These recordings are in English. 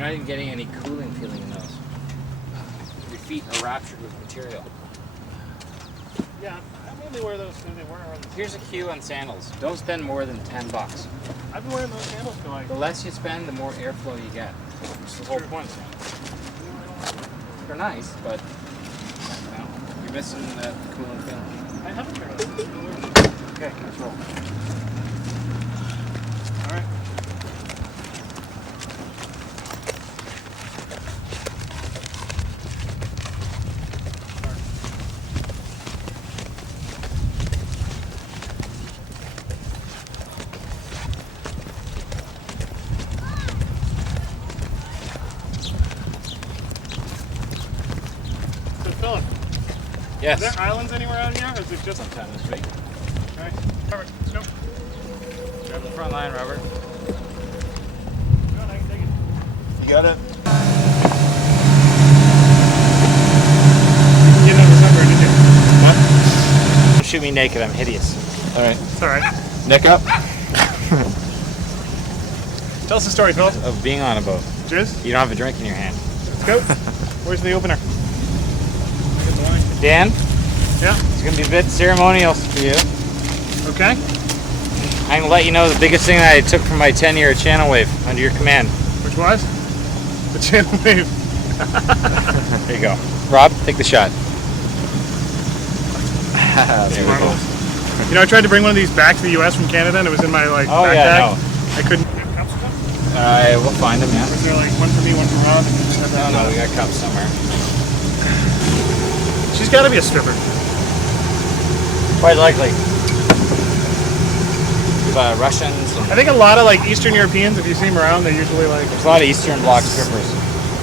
You're not even getting any cooling feeling in those. Your feet are raptured with material. Yeah, I mainly wear those because they wear on. Here's a cue on sandals. Don't spend more than $10. I've been wearing those sandals for like. The less you spend, the more airflow you get. Which is the whole point of sandals. They're nice, but you know, you're missing that cooling feeling. I haven't tried those. Okay, let's roll. All right. Philip, Yes. is there islands anywhere out here, or is it just Sometime this week. Okay. Robert, let's go. Grab the front line, Robert. Go on, I can take it. You got it. You didn't have this number, did you? What? Don't shoot me naked. I'm hideous. All right. It's all right. Neck up. Tell us the story, Philip. Of being on a boat. Cheers. You don't have a drink in your hand. Let's go. Where's the opener? Get the wine. Dan, Yeah. it's gonna be a bit ceremonial for you. Okay. I'm gonna let you know the biggest thing that I took from my 10-year channel wave under your command. Which was? The channel wave. There you go. Rob, take the shot. There we go. You know, I tried to bring one of these back to the U.S. from Canada, and it was in my like Oh, backpack. yeah, no. I couldn't. Do you have cups with them? We'll find them, yeah. Or is there like one for me, one for Rob? No, we got cups somewhere. She's got to be a stripper. Quite likely. Russians. I think a lot of like Eastern Europeans, if you see them around, they're usually like. There's a lot of Eastern Bloc strippers.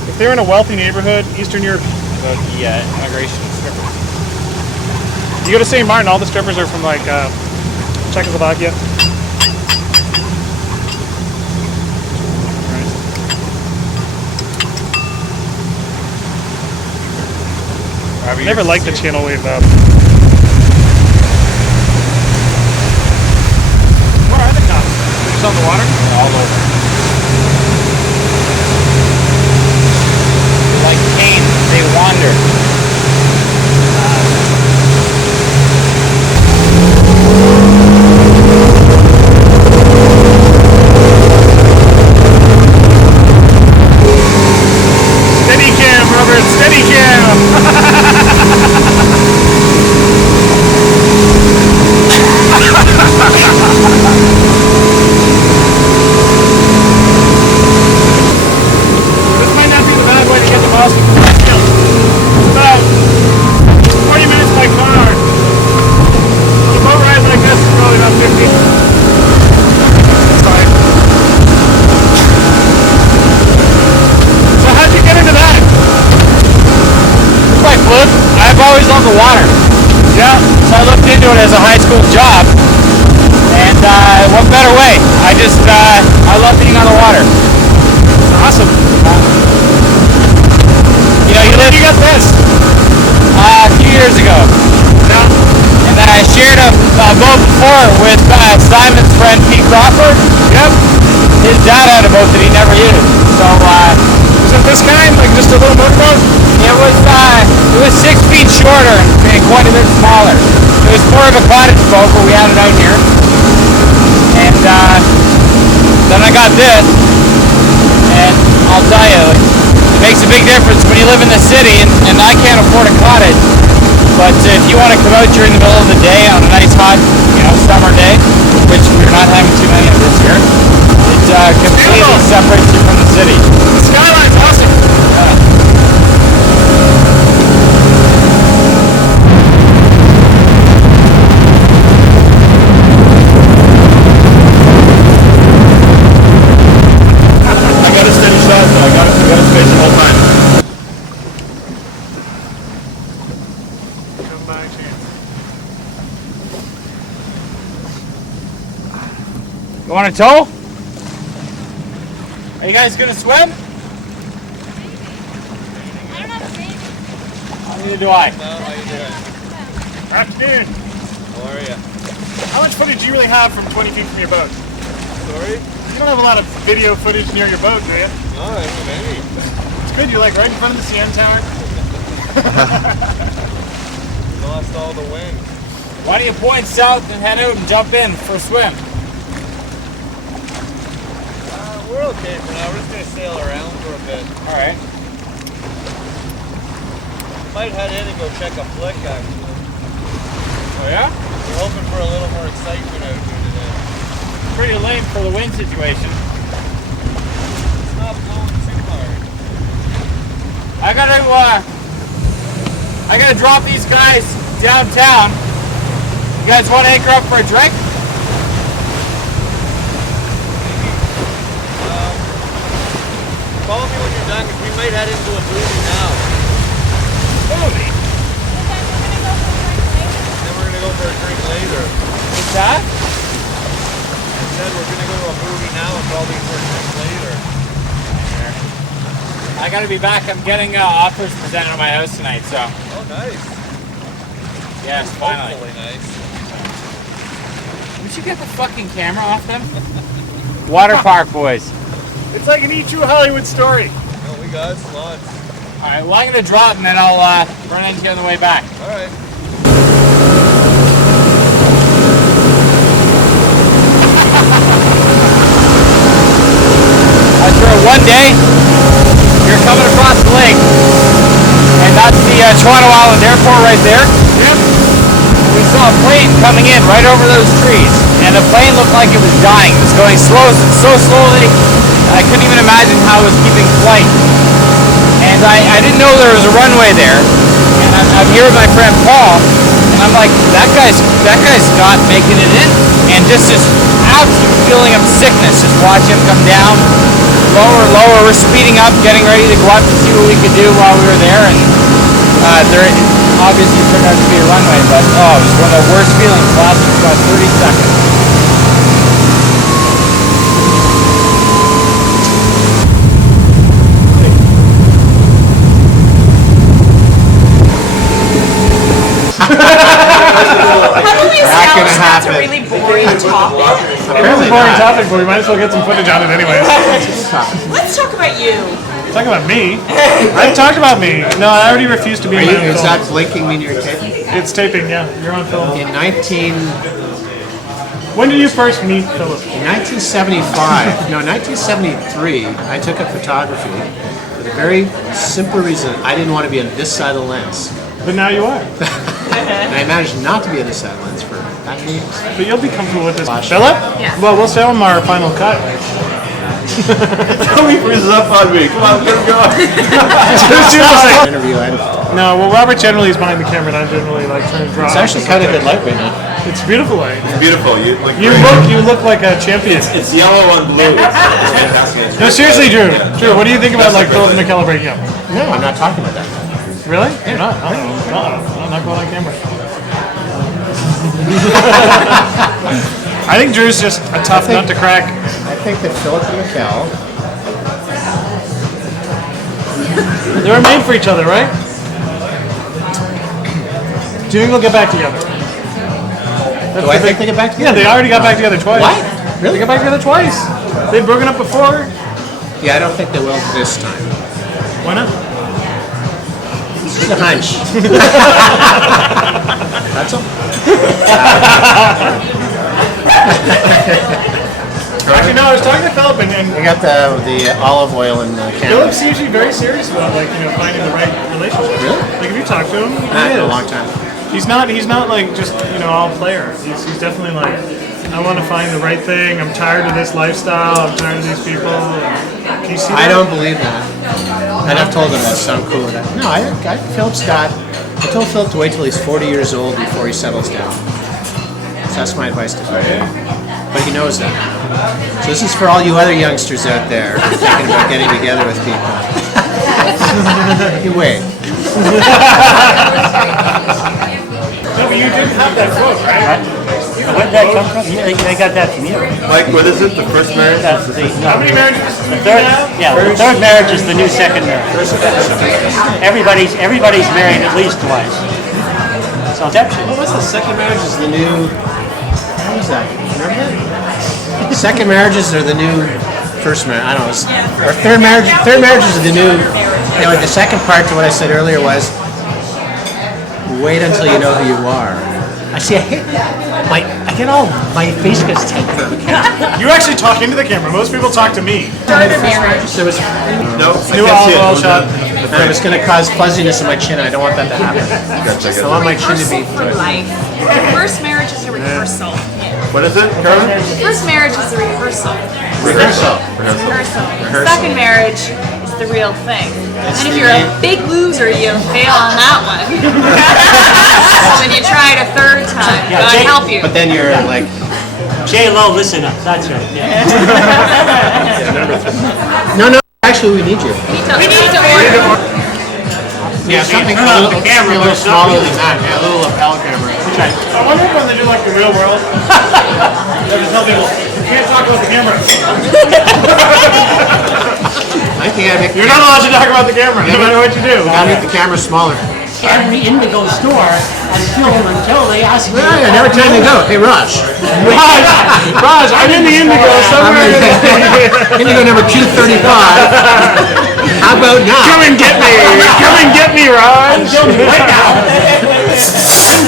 If they're in a wealthy neighborhood, Eastern Europe. About the immigration of strippers. You go to St. Martin, all the strippers are from like Czechoslovakia. I never liked the channel wave though. Where are the cops? They're just on the water? They're all over. Like Cain, they wander. Steady cam, Robert, steady cam! This might not be the bad way to get to Boston. It's about 40 minutes by car. A boat ride like this is probably about 50. That's fine. So how'd you get into that? It's like fluke. I've always loved the water. Yeah. So I looked into it as a high school job. And what better way? I love being on the water. Awesome. You know, When you got this? a few years ago. Yeah. And then I shared a boat before with Simon's friend Pete Crawford. Yep. His dad had a boat that he never used. So Is it this kind? Like just a little motorboat? it was 6 feet shorter and quite a bit smaller. It was more of a cottage boat, but we had it out here. And then I got this, and I'll tell you, it makes a big difference when you live in the city, and I can't afford a cottage. But if you want to come out during the middle of the day on a nice hot, summer day, which we're not having too many of this year, it completely separates you from the city. The skyline's awesome. I got a steady shot, so I got to space the whole time. Come by chance. You want a tow? Are you guys gonna swim? I don't know if it's Neither do I. Afternoon. How are you? How much footage do you really have from 20 feet from your boat? Sorry? You don't have a lot of video footage near your boat, do you? No, I don't have any. Good, you like right in front of the CN tower? Lost all the wind. Why don't you point south and head out and jump in for a swim? We're okay for now. We're just gonna sail around for a bit. All right. Might head in and go check a flick actually. Oh yeah? We're hoping for a little more excitement out here today. Pretty lame for the wind situation. It's not blowing too hard. I gotta drop these guys downtown. You guys want to anchor up for a drink? Call me when you're done, because we might head into a movie now. Movie? Then we're gonna go for a drink later. What's that? I said we're gonna go to a movie now and probably for a drink later. I gotta be back. I'm getting offers presented at my house tonight, so Oh, nice. yes, finally. Hopefully nice. We should get the fucking camera off them. Water park boys. It's like an E True Hollywood story. No, we got lots. All right, well I'm gonna drop and then I'll run into you on the way back. All right. Sure, one day you're coming across the lake, and that's the Toronto Island Airport right there. Yep. We saw a plane coming in right over those trees, and the plane looked like it was dying. It was going so slowly, I couldn't even imagine how it was keeping flight. And I didn't know there was a runway there, and I'm here with my friend Paul, and I'm like, that guy's not making it in, and just this absolute feeling of sickness, just watch him come down. Lower, we're speeding up, getting ready to go up to see what we could do while we were there, and there obviously turned out to be a runway, but it was one of the worst feelings, lasted about 30 seconds. Probably established that's a really boring topic. It is a boring topic, but we might as well get some footage on it anyways. Let's talk about you. Talk about me. I've talked about me. No, I already refused to be in Is film. that blinking mean you're taping? It's taping, yeah. You're on film. In When did you first meet Philip? 1975, no, 1973, I took up photography for the very simple reason I didn't want to be on this side of the lens. But now you are. And I managed not to be on this side of the lens for 9 years. But you'll be comfortable with this. Philip? Yeah. Well, we'll show him our final cut. Tell me freezes up on me. Come on, let him go. Interview, No, well, Robert generally is behind the camera, and I generally like trying to draw. it's actually kind of good light right now. It's beautiful light. It's beautiful. You look like a champion. It's yellow on blue. It's fantastic. No, seriously, Drew. Drew, what do you think about like Philip McKellar breaking up? No, I'm not talking about that. Really? You're not? I'm not going on camera. I think Drew's just a tough nut to crack. I think that Philip and Mikkel, They were made for each other, right? Do you think they'll get back together? do I think they get back Yeah, together? they already got back together twice. What? They Really? got back together twice. They'd broken up before. Yeah, I don't think they will this time. Why not? Just a hunch. That's all. Actually, no, I was talking to Philip, and We got the olive oil in the can. Philip's usually very serious about finding the right relationship. Really? Like if you talk to him, Not he in a is. long time. He's not like just all player. He's definitely like, I want to find the right thing. I'm tired of this lifestyle. I'm tired of these people. Can you see that? I don't believe that. And I've told him that, so I'm cool with that. No, I Philip's got. I told Philip to wait till he's 40 years old before he settles down. So that's my advice to him. But he knows that. So this is for all you other youngsters out there who are thinking about getting together with people. You wait. No, but you didn't have that quote, right? Where did that come from? They got that from you. Mike, what is it? The first marriage? That's the, no, How many marriages the do you third, have? yeah, the third marriage is the new second marriage. Everybody's married at least twice. So it's actually, What was the second marriage is the new... How was that? Remember that? Second marriages are the new first marriage. I don't know. Or third marriages are the new Anyway, the second part to what I said earlier was, wait until you know who you are. I see. I get all my face gets tight for it. You actually talk into the camera. Most people talk to me. Started marriage. There was No, New olive oil shot. and it was going to cause fuzziness in my chin. I don't want that to happen. I want my chin to be. Rehearsal for life. The first marriage is a rehearsal. What is it, Carmen? The first marriage is a rehearsal. Rehearsal. Second marriage is the real thing. And if you're a big loser, you fail on that one. Then you try it a third time. Yeah, God Jake- help you. But then you're like, J-Lo, listen up. That's right. Yeah. no. Actually, we need you. We need to order. Yeah, something Turn a off little, the camera, a little but it's smaller not than that. Yeah, a little lapel camera. I wonder if when they do like the real world, they just tell people, you can't talk about the camera. I think I make. You're not allowed to talk about the camera, no matter what you do. Gotta make the camera smaller. Every Indigo store has film until they ask you. Yeah, and every time they go, hey Raj, Raj, I'm in the Indigo somewhere. Indigo number 235. How about now? Come and get me. Come and get me, Raj. Right now.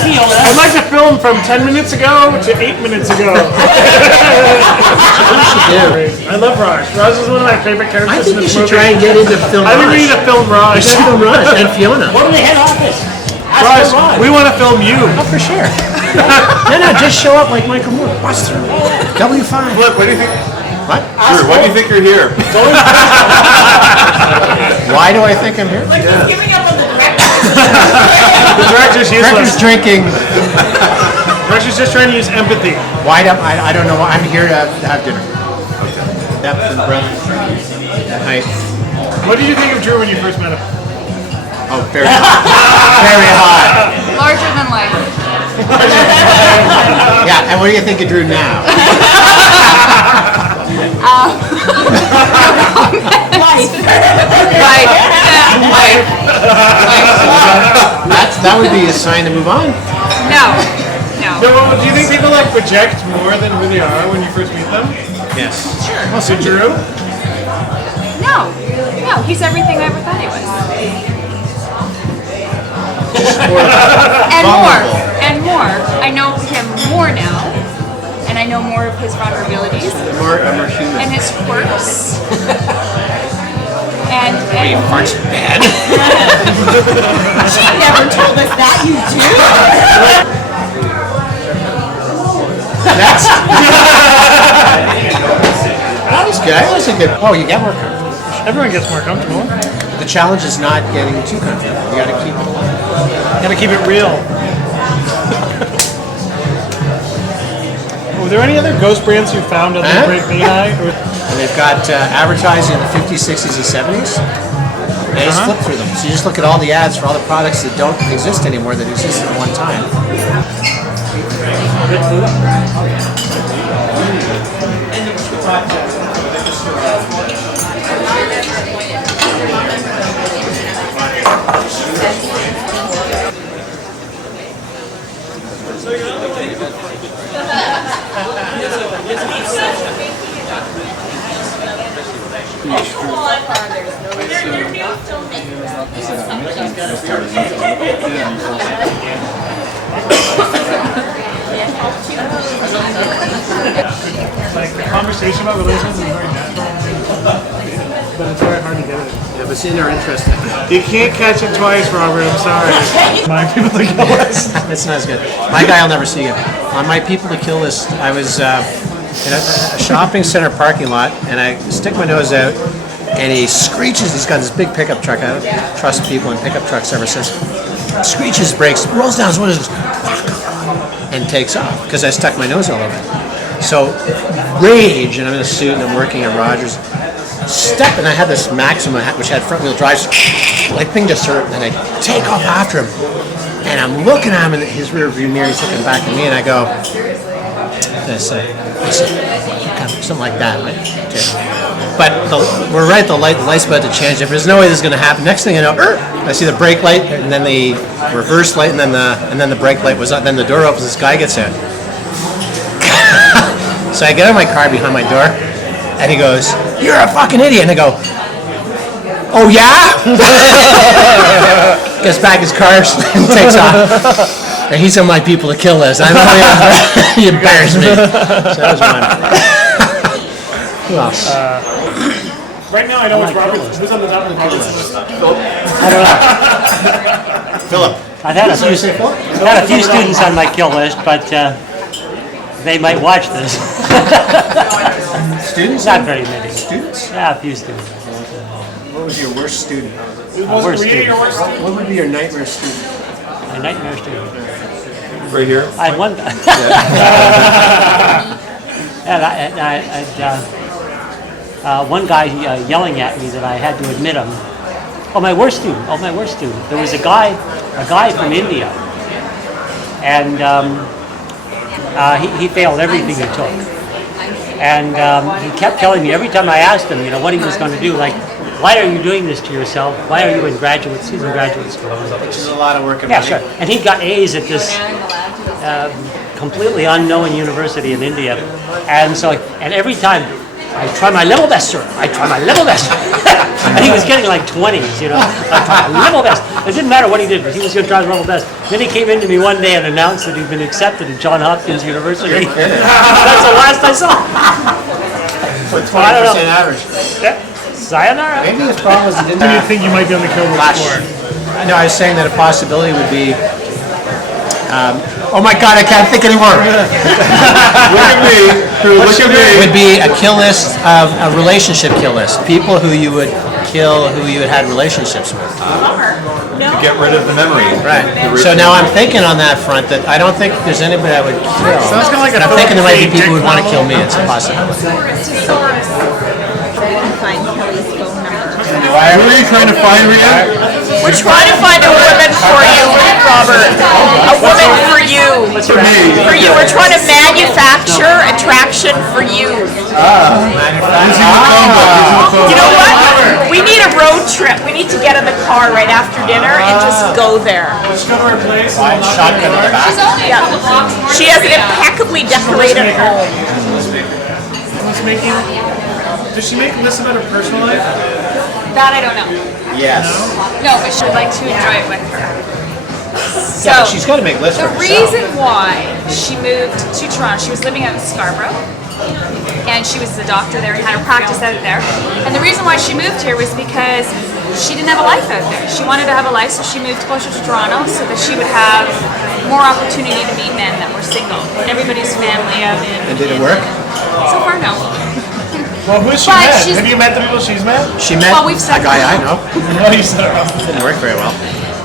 I'd like to film from 10 minutes ago to 8 minutes ago. I love Raj. Raj is one of my favorite characters I think in you this should movie. try and get into film. I think we need to film Raj. Film Raj and Fiona. Go to the head office. Ask Raj, for Raj. we want to film you. Oh, for sure. no, just show up like Michael Moore. Bust through. W5. Flip, what do you think? What? Sure, why do you think you're here? Why do I think I'm here? Like he's giving up on the director. The director's Director's useless. drinking. The director's just trying to use empathy. Why do I don't know why. I'm here to have dinner. Depth and breadth and height. What did you think of Drew when you first met him? Oh, very hot. Larger than life. Yeah, and what do you think of Drew now? Life. Life. That would be a sign to move on. No. No, do you think people like project more than who they are when you first meet them? Yes. Oh, so Drew? No. He's everything I ever thought he was. And more. I know him more now, and I know more of his vulnerabilities More human. and his quirks. And Farts bad. she never told us that, you do. That was good. That was a good. Oh, you get more comfortable. Everyone gets more comfortable. The challenge is not getting too comfortable. You got to keep it alive. Gotta keep it real. Were there any other ghost brands you found on the Huh? Great Beehive? And they've got advertising in the 50s, 60s, and 70s. And I just flip through them. So you just look at all the ads for all the products that don't exist anymore that existed at one time. Like, the conversation about religions is very natural. But it's very hard to get it. Yeah, but it's in our interest. You can't catch it twice, Robert. I'm sorry. My people to kill us. That's not as good. My guy will never see it. On my people to kill list, I was in a shopping center parking lot, and I stick my nose out, and he screeches. He's got this big pickup truck. I don't trust people in pickup trucks ever since. Screeches, brakes, rolls down his windows, and takes off because I stuck my nose all over it. So rage, and I'm in a suit, and I'm working at Rogers. Step, and I had this Maxima which had front wheel drive, like thing just sort of, and I take off after him, and I'm looking at him in his rear view mirror, he's looking back at me, and I go, I said, something like that, right? But we're right, the light's about to change. If there's no way this is going to happen, next thing I know, I see the brake light, and then the reverse light, and then the brake light was up. Then the door opens. This guy gets out. So I get out of my car behind my door, and he goes, "You're a fucking idiot!" And I go, Oh yeah? Gets back his car and takes off. And he's on my people to kill list. I know he embarrassed me. So that was one. Who else? Right now, I know it's Robert. Who's on the top of the list? I don't know. Philip. I've had a few students on my kill list, but they might watch this. Students? Not very many. Students? Yeah, a few students. What was your worst student? Worst student. What would be your nightmare student? A nightmare student. Right here. I had one guy. One guy yelling at me that I had to admit him. Oh, my worst student. There was a guy from India, and he failed everything he took. And he kept telling me every time I asked him, what he was going to do, like, why are you doing this to yourself? Why are you in graduate school? Which is a lot of work and Yeah, money. sure. And he got A's at this completely unknown university in India. And so, and every time, I try my level best, sir. I try my level best. And he was getting like 20s, I try my level best. It didn't matter what he did, but he was going to try his level best. Then he came into me one day and announced that he'd been accepted at Johns Hopkins University. That's the last I saw. For 20% I don't know. average. Yeah. Sayonara. Maybe his problem was he didn't Who do you think you might be on the kill list flash. for? No, I was saying that a possibility would be. Oh my God, I can't think anymore. Look at me. Look at me. Would be a kill list, a relationship kill list. People who you would kill, who you had relationships with. Get rid of the memory. Right. So now I'm thinking on that front that I don't think there's anybody I would kill. Sounds kind of like a I'm thinking there might be Philip K. people who would want to Dick kill me. It's a possibility. Find Kelly's phone number. Who are you trying to find, Rhea? We're trying to find a woman for you, Robert. A woman for you. For me. For you. We're trying to manufacture attraction for you. You know what? We need a road trip. We need to get in the car right after dinner and just go there. Let's go to her place. Shotgun in the back. Yeah. She has an impeccably decorated home. Who's making? Does she make lists about her personal life? That I don't know. Yes. No, but she would like to enjoy it with her. So, Yeah, but she's got to make lists the for herself. reason why she moved to Toronto, she was living out in Scarborough, and she was a doctor there and had her practice out there. And the reason why she moved here was because she didn't have a life out there. She wanted to have a life, so she moved closer to Toronto so that she would have more opportunity to meet men that were single. Everybody's family out in. And did it work? So far, no. Well, who's she But met? she's- Have you met the people she's met? She met Well, we've a set guy her I up. know. No, you said it wrong. Didn't work very well.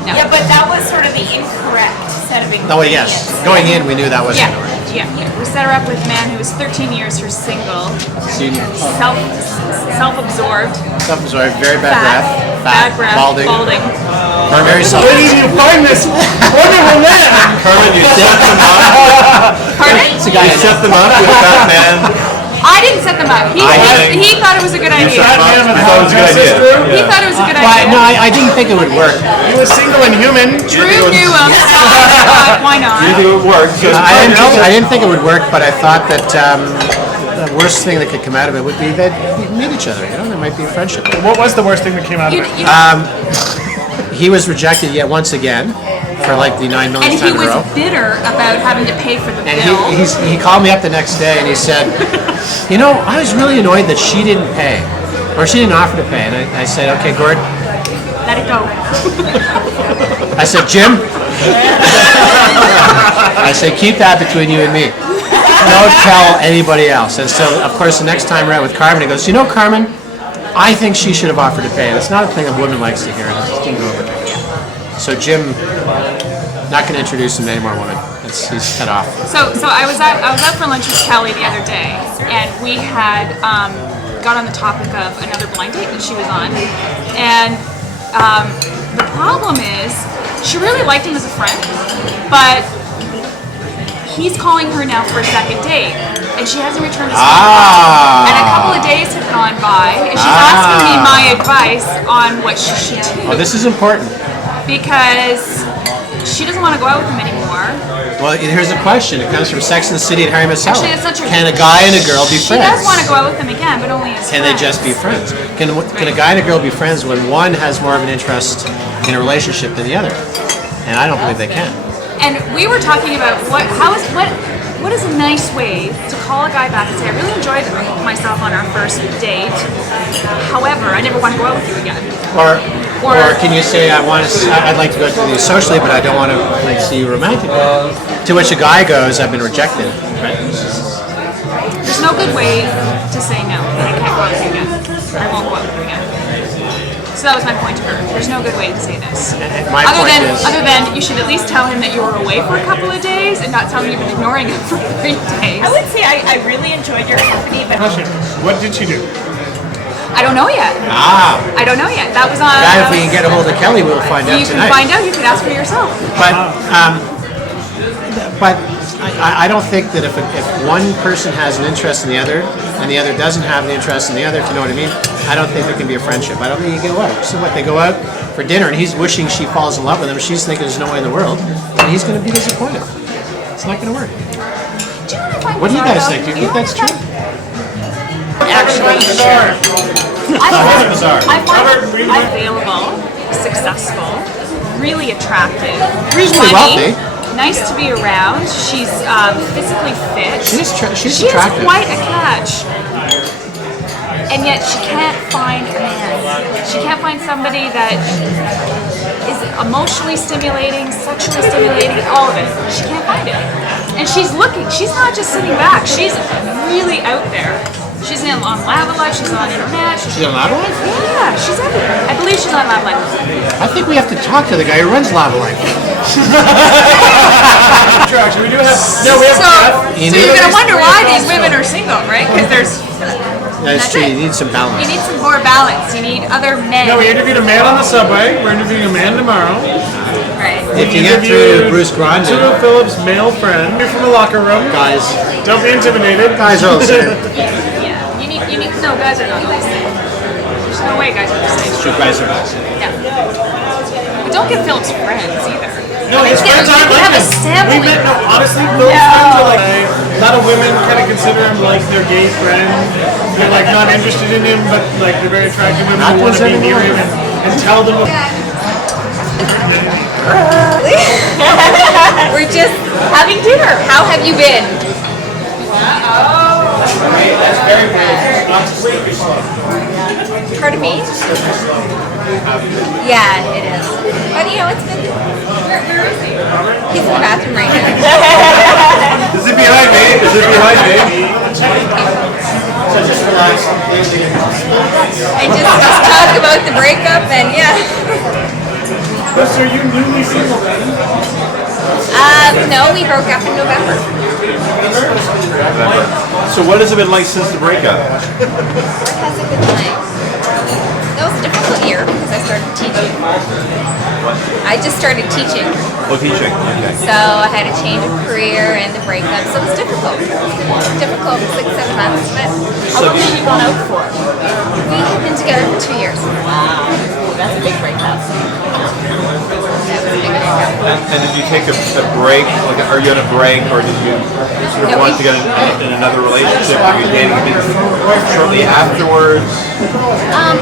No. Yeah, but that was sort of the incorrect set of ingredients. No, yes. Going in, we knew that wasn't Yeah, going to work. yeah. We set her up with a man who was 13 years her single, self-absorbed, Self-absorbed, very bad fat, breath, balding. very self. Where did you find this wonderful man? Carmen, you set them up. Pardon? You set them up with that man. I didn't set them up. He thought it was a good idea. Set them up. I thought it was a good idea. He thought it was a good Well, idea. no, I didn't think it would work. He was single and human. Drew knew him, so I thought, why not? You do it work. I didn't think it would work, but I thought that the worst thing that could come out of it would be that we'd meet each other. There might be a friendship. What was the worst thing that came out of it? He was rejected yet once again for like the 9 And millionth he time in a was row. bitter about having to pay for the And bill. he called me up the next day and he said, I was really annoyed that she didn't pay, or she didn't offer to pay. And I said, okay, Gord. Let it go. I said, Jim. I said, keep that between you and me. Don't tell anybody else. And so, of course, the next time around with Carmen, he goes, Carmen, I think she should have offered to pay. And it's not a thing a woman likes to hear. And it just didn't go over. So Jim, not going to introduce him to any more women. He's cut off. So I was out for lunch with Kelly the other day, and we had got on the topic of another blind date that she was on, and the problem is she really liked him as a friend, but he's calling her now for a second date, and she hasn't returned his phone call. And a couple of days have gone by, and she's asking me my advice on what she should do. Oh, this is important. Because she doesn't want to go out with him anymore, Well, here's a question. It comes from Sex and the City and Harry Met Sally. Actually, that's not true. Can a guy and a girl be She friends? does want to go out with him again, but only as Can they friends. just be friends? Can a guy and a girl be friends when one has more of an interest in a relationship than the other? And I don't believe they can. And we were talking about what is a nice way to call a guy back and say, I really enjoyed myself on our first date. However, I never want to go out with you again. Or can you say, I'd like to go to you socially, but I don't want to like see you romantically? To which a guy goes, I've been rejected. Right? There's no good way to say no. I can't go out with you again. I won't go out with you again. So that was my point to her. There's no good way to say this. My point is, Other than you should at least tell him that you were away for a couple of days and not tell him you've been ignoring him for 3 days. I would say I really enjoyed your company, but What did she do? I don't know yet. I don't know yet. That was on. God, if we can get a hold of Kelly, we'll find out You can tonight. find out. You can ask for yourself. But I don't think that if one person has an interest in the other and the other doesn't have an interest in the other, if you know what I mean, I don't think there can be a friendship. I don't think you can go out. So what, they go out for dinner and he's wishing she falls in love with him, she's thinking there's no way in the world, and he's going to be disappointed. It's not going to work. Do you know what I find What do you bizarre, guys though? think? Do you think that's true? Actually, Bizarre. I find her available, successful, really attractive, Reasonably funny, wealthy. nice to be around. She's physically fit. She's She attractive. has quite a catch. And yet she can't find a man. She can't find somebody that is emotionally stimulating, sexually stimulating, all of it. She can't find it. And she's looking. She's not just sitting back. She's really out there. She's on Lavalife. She's on internet. She's on Lavalife? Yeah, she's everywhere. I believe she's on Lavalife. I think we have to talk to the guy who runs Lavalife. Actually, we do have. No, we have. So You you're need- gonna wonder why these women are single, right? Because That's true. You need some balance. you need some more balance. You need other men. No, we interviewed a man on the subway. We're interviewing a man tomorrow. Right. If you We get through interviewed Bruce Grandin, Two of Philip's male friend. You're from the locker room. guys Don't be intimidated. are all the same. Yeah. You need. No, guys are not all the same. There's no way guys are the same. True, guys are all the same. Yeah. But don't get Philip's friends either. No, his You friends aren't can like have a him. sample. We met. No, honestly, Philip's friends are like. A lot of women kind of consider him like their gay friend. They're like not interested in him, but like they're very attracted to him. Not They want to be presenting near him and tell them. we're just having dinner. How have you been? Pardon me? Yeah, it is. But you know, it's been. Where is he? He's in the bathroom right now. Is it behind me? Is it behind me? And just talk about the breakup and yeah. So are you newly single then? No, we broke up in November. So what has it been like since the breakup? What has it been like? That was a difficult year because I started teaching. I just started teaching. Oh, teaching. Okay. So I had a change of career and the breakup. So it was difficult. Difficult 6-7 months. But how long have you gone out for? We have been together for 2 years. Wow. That's a big breakup. That was a big breakup. And did you take a break? Like, are you on a break, or did you sort of No, want to get in another relationship? Are you dating shortly afterwards?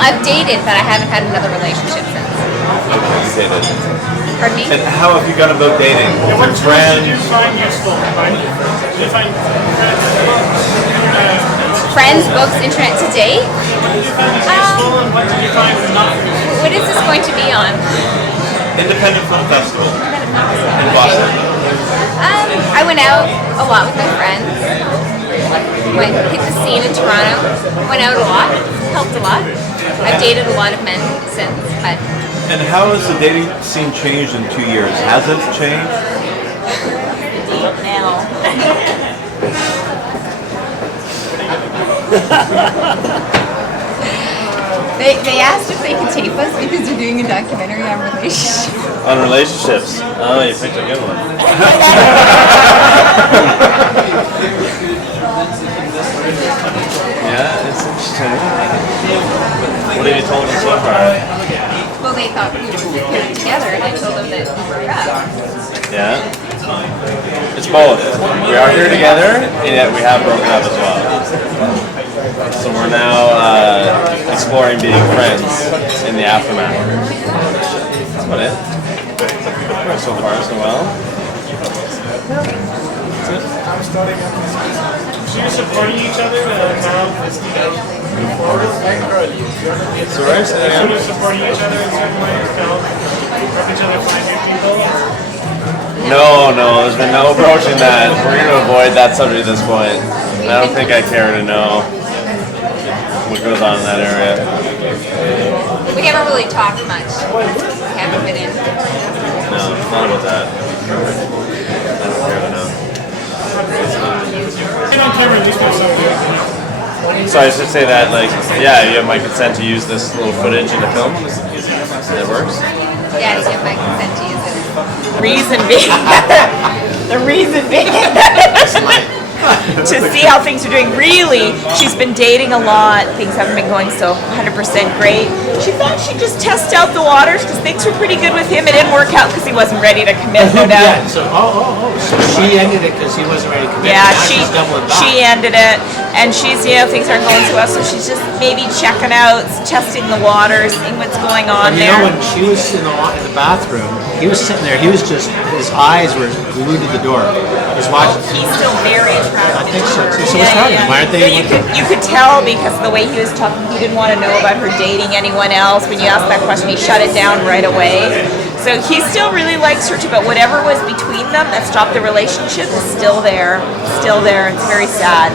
I've dated, but I haven't had another relationship since. Okay, you dated. Pardon me? And how have you gone about dating? With What your tools did you friends? find useful? Did you find friends, books, Friends, books, internet to date. useful, and what did you find not useful? What is this going to be on? Independent Film Festival in Boston. I went out a lot with my friends. Hit the scene in Toronto. Went out a lot. Helped a lot. I've dated a lot of men since, but And how has the dating scene changed in 2 years? Has it changed? now. They asked if they could tape us because they're doing a documentary on relationships. On relationships. Oh, you picked a good one. Yeah, it's interesting. What have you told them so far? Well, they thought we were together, and I told them that we broke up. Yeah. It's both. We are here together, and yet we have broken up as well. So we're now exploring being friends in the aftermath. That's about it. So far, so well. So you're supporting each other to now move forward? So we're So you're supporting each other in certain ways to help each other find new people? No, there's been no approaching that. We're going to avoid that subject at this point. I don't think I care to know what goes on in that area. We haven't really talked much. We haven't been in. No, it's not about that. I don't care to know. Get on camera at least for something. So I should say that, like, yeah, you have my consent to use this little footage in the film. It works. Yeah, you have my consent to use it. Reason being, the reason being to see how things are doing. Really, she's been dating a lot. Things haven't been going so 100% great. She thought she'd just test out the waters because things were pretty good with him. It didn't work out because he wasn't ready to commit, no doubt. Yeah, so so she ended it because he wasn't ready to commit. Yeah, Now she's doubling back. she ended it, and she's, things aren't going so well, so she's just maybe checking out, testing the waters, seeing what's going on You there. know, when she was in the bathroom, he was sitting there. He was just, his eyes were glued to the door. He was watching. He's still very attracted. I think so too. So what's wrong with him? Why aren't But they? you could tell because of the way he was talking, he didn't want to know about her dating anyone else. When you asked that question, he shut it down right away. So he still really likes her too, but whatever was between them that stopped the relationship is still there. Still there. It's very sad.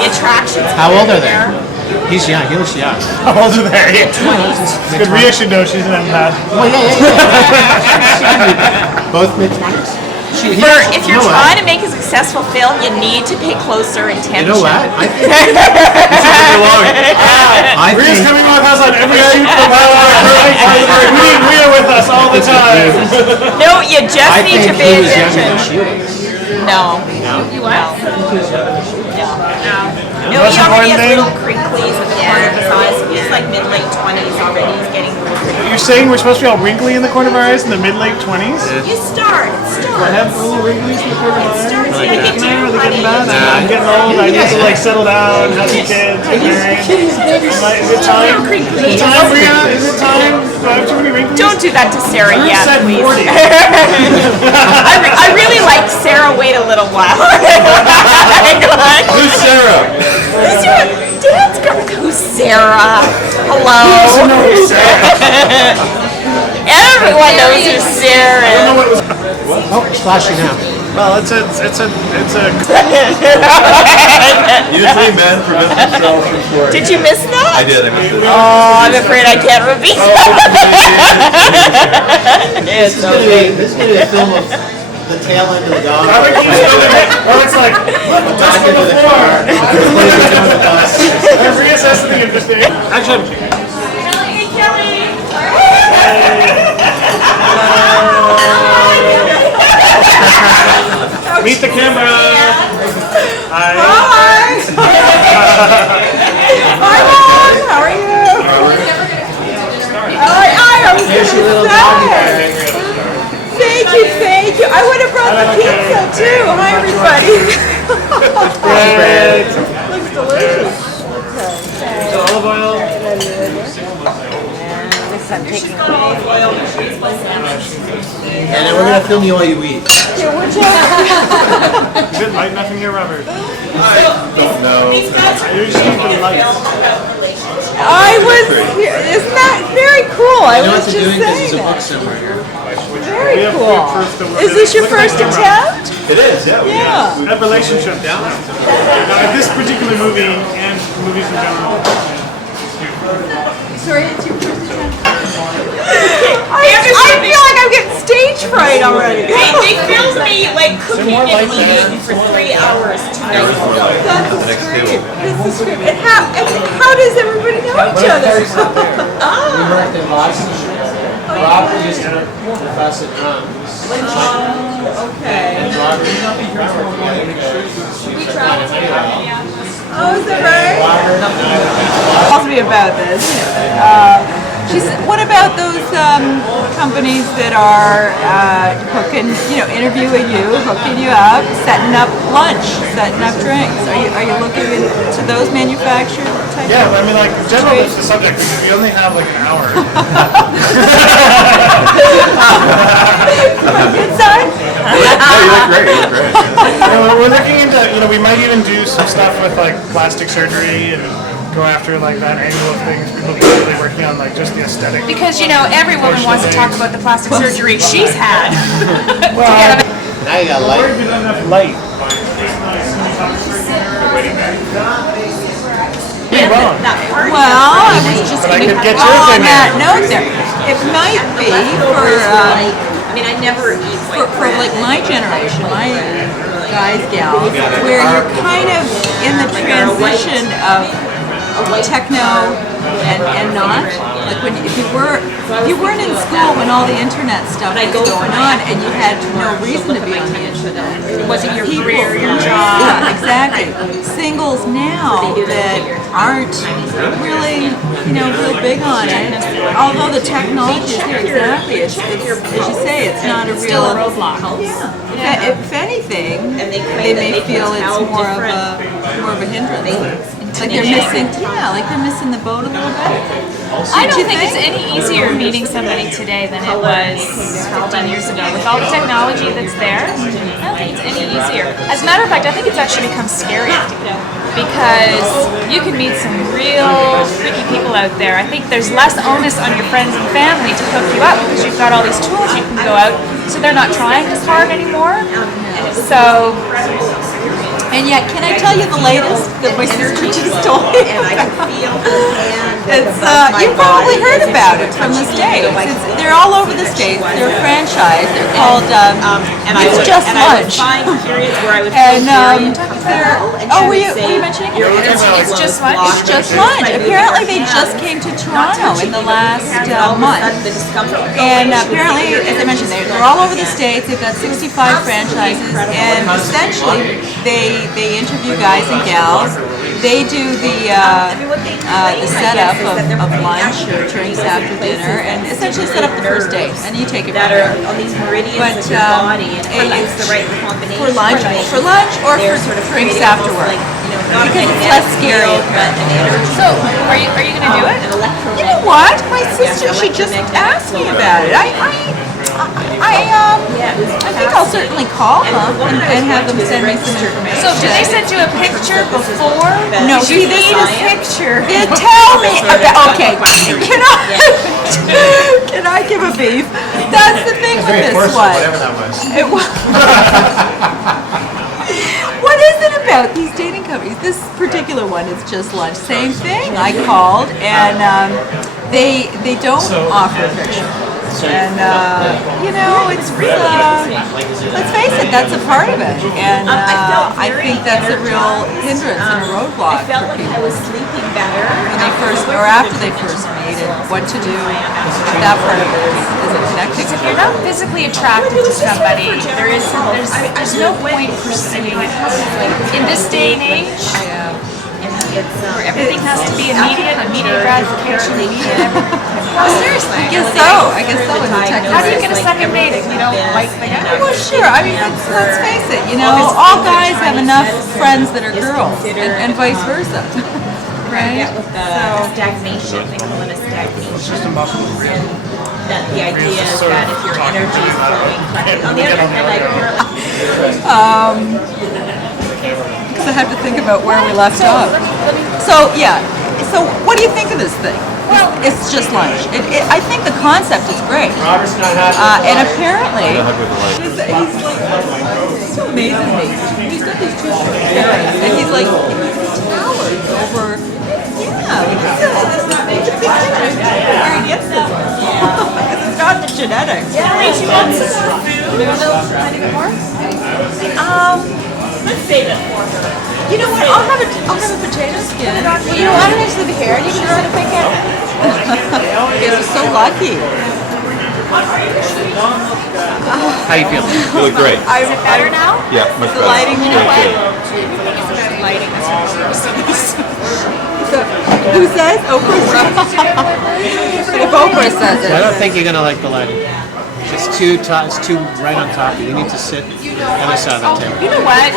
The attraction's How old are they? there. He's young. He looks young. How old are they? Good, we actually know she's an empath. Well, yeah. Both mid-20s? If you're trying to make a successful film, you need to pay closer attention. You know what? I think Rhea's coming with us on every shoot from Rhea with us all the time. No, you just I need to think pay he was younger attention. than she was. No. You what? No, Most he already important has thing? little crinklies at the corner of his eyes. He's like mid-late 20s already. He's getting little crinkles. You're saying we're supposed to be all wrinkly in the corner of our eyes in the mid-late 20s? You start. I have little wrinklies in the corner of my eyes? Starts to get Are you, they getting honey. bad? I'm getting old. I need to like settle down, have some kids, get married. Is it time? Crinkly. Is it time, Rhea? Is it time? Do I have too many wrinkles? Don't do that to Sarah Ruth yet, said please. 40. I really like Sarah. Wait a little while. Who's Sarah? Who's your dad's girl? Who's Sarah? Hello. Everyone knows who Sarah is. Oh, it's flashing now. Well, it's a. Usually men prevent themselves from swearing. Did you miss that? I did, I missed it. Oh, I'm afraid I can't repeat that. It's okay. This is going to be a film of the tail end of the dog. Or it's like, look, Back into the car. Rhea says something interesting. Action. Meet the camera. Hi. Hi. Hi, Mom. How are you? I was going to say. Thank you. I would have brought the pizza too. Hi, everybody. Looks delicious. Olive oil. I'm taking olive oil. And then we're going to film you while you eat. Here, would you? Good light, nothing here, Robert. No. I usually use the lights. I was here. Isn't that very cool? I You know was what just they're doing because there's saying a book that. somewhere here. Very cool. Is this your first attempt? It is, yeah. Yeah. That relationship. Now, this particular movie and movies in general. Sorry, it's your first attempt. I feel like I'm getting stage fright already. They filmed me like cooking and eating for 3 hours tonight. That's great. This is great. And how does everybody know each other? We worked in Boston. Robert used to profess at drums. Okay. And Robert Oh, is that right? Talk to me about this. What about those companies that are interviewing you, hooking you up, setting up lunch, setting up drinks. Are you looking into those manufacturer type? Yeah, I mean, like, generally that's the subject because we only have like an hour. Inside? No, you look great. You look great. We're looking into, we might even do some stuff with like plastic surgery and go after like that angle of things. People be really working on like just the aesthetic. Because every woman wants to talk about the plastic surgery she's had. Now you got light. Light. Well, I was just But I going could to get go yours on in that here. note there. It might be I mean, I never eat for like my generation, my guys, gals, where you're kind of in the transition of techno and not. Like if you weren't in school when all the internet stuff was going on, and you had no reason to be on the internet. It wasn't your People- career, your job. Yeah, exactly. Singles now that aren't really, real big on it. Although the technology is here, exactly. It's as you say, it's not a real Still a roadblock. Yeah. If anything, they may feel it's more of a hindrance. Like they're missing, like they're missing the boat a little bit. I don't think it's any easier meeting somebody today than it was 15 years ago. With all the technology that's there, I don't think it's any easier. As a matter of fact, I think it's actually become scarier because you can meet some real freaky people out there. I think there's less onus on your friends and family to hook you up because you've got all these tools you can go out, so they're not trying as hard anymore. So. And yet, can I tell you the latest that my sister just told me? It's you've probably heard about it from the States. They're all over the States. They're a franchise. They're called It's Just Lunch. And were you mentioning it? It's just lunch. It's Just Lunch. Apparently, they just came to Toronto in the last month. And apparently, as I mentioned, they're all over the States. They've got 65 franchises, and essentially, they interview guys and gals. They do the setup of lunch or drinks after dinner, and essentially set up the first date, and you take it from there. on these meridians But of your body, and it's the right combination. for lunch or for drinks afterward, because it's less scary. So, are you going to do it? You know what? My sister, she just asked me about it. I think I'll certainly call them and have them send me some information. So, did they send you a picture before? No, see, You this need is a picture. You tell me about, okay, can I give a beef? That's the thing with this one. Whatever that was. It wa- What is it about these dating companies? This particular one is Just Lunch. Same thing. I called and they don't offer a picture. And it's let's face it, that's a part of it. And I think that's a real hindrance and a roadblock I felt for like people I was sleeping better. when they first or after they first meet and what to do. That part of it is connecting. If you're not physically attracted to somebody, there's no point pursuing it. In this day and age, where everything has to be immediate gratification, immediate everything. Well, seriously. I guess so. In the tech. How do you get a second date if you don't like the guy? Well, sure. I mean, let's face it. All guys have enough friends that are girls, and vice versa, right? With the stagnation, they call it a stagnation. Just a muscle. That the idea is that if your energy is flowing correctly. On the other hand, Because I have to think about where we left off. So yeah. So what do you think of this thing? Well, it's Just Lunch. I think the concept is great. Robert's not happy. And apparently, he's so amazing to me. He's got these two short parents, and he's like towers over. Yeah, it's a big picture. Where he gets this one. Because it's not the genetics. She wants some food. Anything more? let's save it for her. You know what? I'll have a potato skin. You know, I don't actually live here. You can sort of pick it. You're so lucky. How you feeling? You look great. Is it better now? Yeah, much The better. lighting. Good, good. Lighting. That's what So, who says? Oprah says. If Oprah says it. I don't think you're gonna like the lighting. It's too right on top of you. You need to sit on the side of the table. You know what?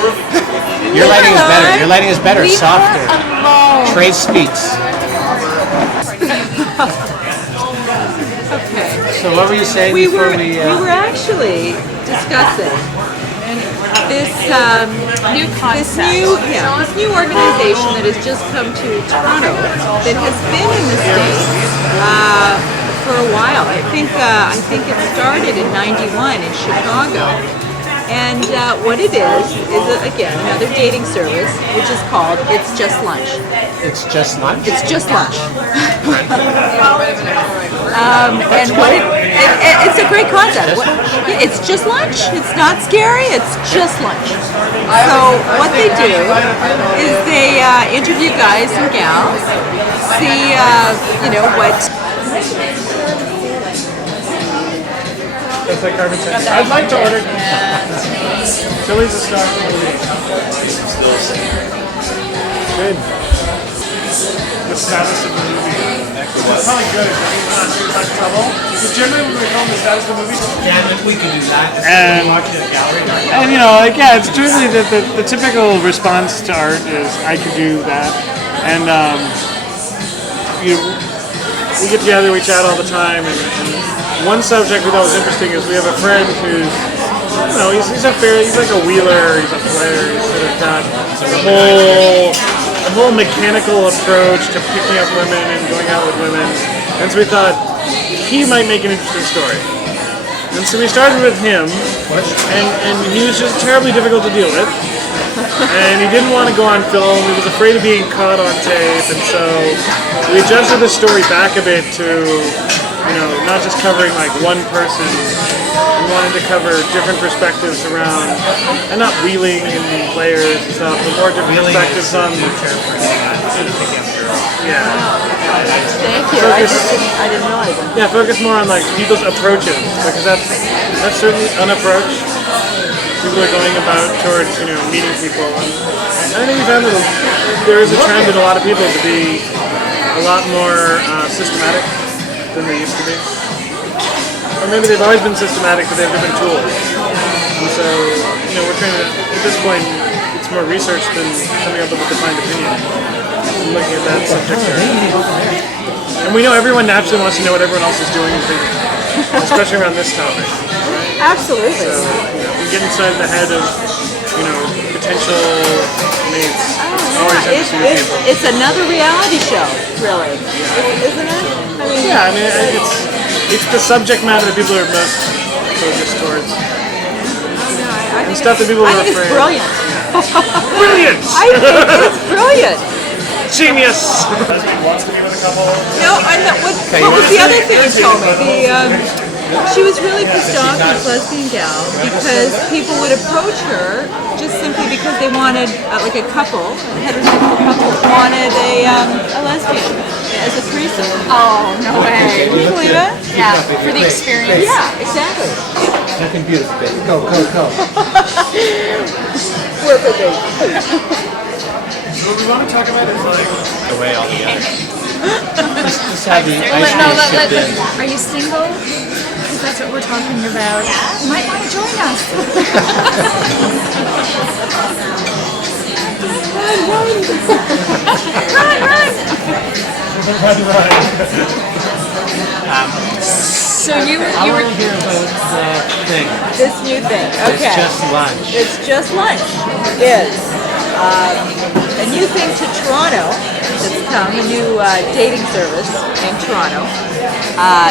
Your lighting is better. Your lighting is better, We softer. were alone. Trace speaks. Okay. So what were you saying We before were actually discussing this this new organization that has just come to Toronto that has been in the States for a while. I think it started in '91 in Chicago. And what it is again another dating service, which is called It's Just Lunch. It's just lunch? It's just lunch. And what it's a great concept. It's just lunch. It's not scary. It's just lunch. So what they do is they interview guys and gals, see what. That's like Carmen said. I'd like to order. Chili's a star. Good. The status of the movie. It's probably good if it's not too much trouble. Because generally when we film the status of the movie, Damn it, we can do that. And- Watching a gallery. and yeah, it's truly the typical response to art is I could do that, and we get together, we chat all the time, and one subject we thought was interesting is we have a friend who's, he's like a wheeler, he's a player, he's sort of got a whole mechanical approach to picking up women and going out with women, and so we thought he might make an interesting story. And so we started with him, and he was just terribly difficult to deal with. And he didn't want to go on film, he was afraid of being caught on tape, and so we adjusted the story back a bit to, not just covering like one person. We wanted to cover different perspectives around, and not wheeling and players and stuff, but more different perspectives on. Yeah. Thank you. I didn't realize it. Yeah, focus more on like people's approaches, because that's certainly an approach people are going about towards meeting people. And I think we found that there is a trend in a lot of people to be a lot more systematic than they used to be. Or maybe they've always been systematic, but they have different tools. And so we're trying to, at this point, it's more research than coming up with a defined opinion. And looking at that subject area. And we know everyone naturally wants to know what everyone else is doing and thinking, especially around this topic. Absolutely. So, we get inside the head of, potential mates. Always interesting people. It's another reality show, really, isn't it? Yeah, it's the subject matter that people are most focused towards. I think stuff that people are it's afraid. brilliant. Brilliant! I think it's brilliant. Genius! Wants to be with a couple. No, what was the other thing you told me? She was really pissed off at this lesbian gal because people would approach her just simply because they wanted, like a couple, a heterosexual couple, wanted a lesbian as a threesome. Oh, no way. Can you believe it? Yeah, for the experience. Yeah, exactly. Nothing beautiful, baby. Go. Work with me. So what we want to talk about is like Away altogether. Just have the ice cream shipped in. Are you single? Because that's what we're talking about. You might want to join us. So you I were want to hear about the thing. This new thing. Okay. It's just lunch. It's Just Lunch is a new thing to Toronto that's come, a new dating service in Toronto,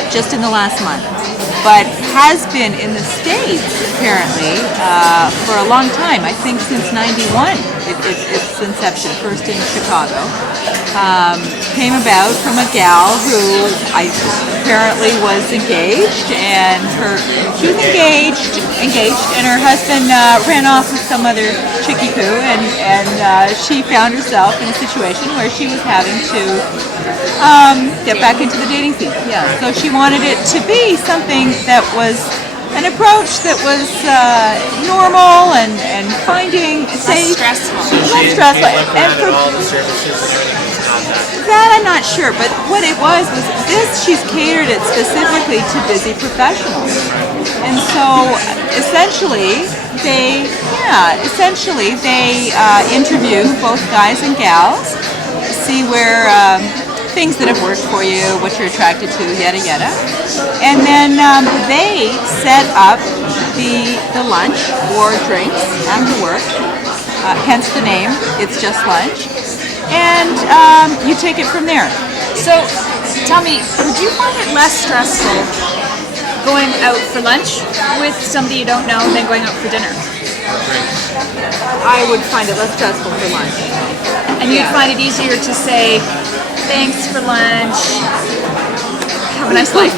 just in the last month. But has been in the States, apparently, for a long time. I think since '91, its inception, first in Chicago. Came about from a gal who apparently was engaged, and she was engaged, and her husband ran off with some other chickie poo, and she found herself in a situation where she was having to get back into the dating scene. Yeah, so she wanted it to be something that was an approach that was normal and finding safe, stressful. less stressful, and for all the services and everything. have that. That I'm not sure, but what it was this, she's catered it specifically to busy professionals. And so essentially they interview both guys and gals, see where things that have worked for you, what you're attracted to, yada yada. And then they set up the lunch or drinks after work, hence the name, it's just lunch. And you take it from there. So, tell me, would you find it less stressful going out for lunch with somebody you don't know than going out for dinner? I would find it less stressful for lunch. And you'd find it easier to say, thanks for lunch, have a nice life,